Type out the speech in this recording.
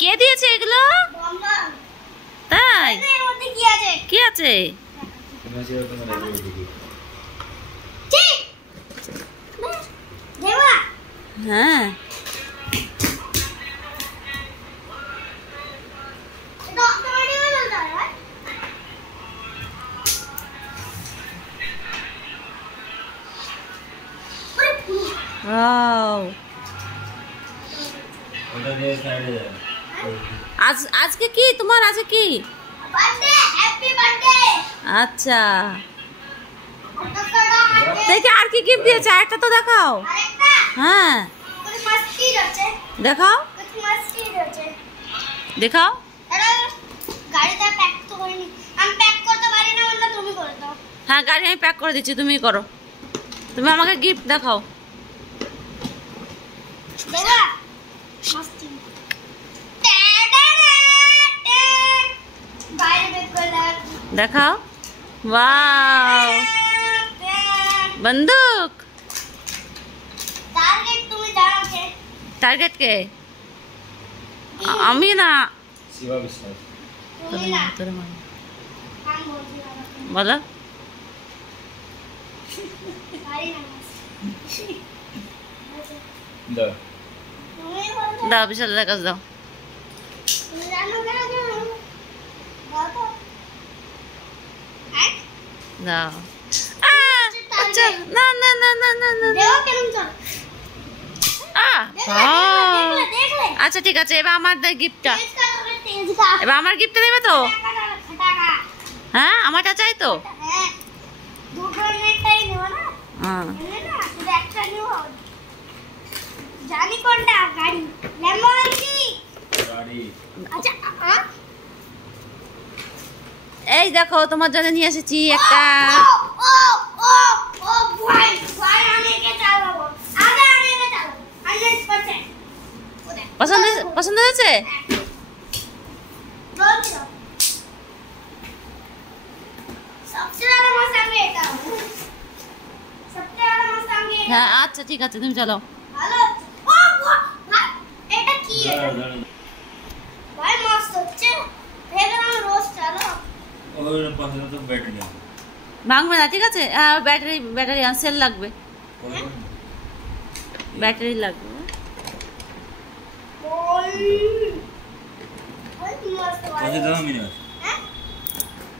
কে দিয়েছে এগুলো? তাই কি আছে? হ্যাঁ আজকে কি তোমার আছে কি? আচ্ছা দেখে আর কি গিফট দিয়েছে একটা তো দেখাও। হ্যাঁ দেখাও দেখাও। হ্যাঁ গাড়ি আমি প্যাক করে দিচ্ছি, তুমি করো। তুমি আমাকে গিফট দেখাও। দেখাও। ওয়াও বন্দুক। টার্গেট কে? আমি না, বলো। দাও বিশাল কাজ দাও। দাও। আচ্ছা না না না না না না। আচ্ছা ঠিক আছে, এবার আমার গিফটটা, এবার আমার গিফটটা দেবে তো? হ্যাঁ আমারটা চাই তো। এই দেখো তোমার জন্য নিয়ে এসেছি একটা। পছন্দ হয়েছে? হ্যাঁ আচ্ছা ঠিক আছে, তুমি চলো। ভাঙবে না, ঠিক আছে। ব্যাটারি সেল লাগবে, ব্যাটারি লাগবে। Pode dar uma menina.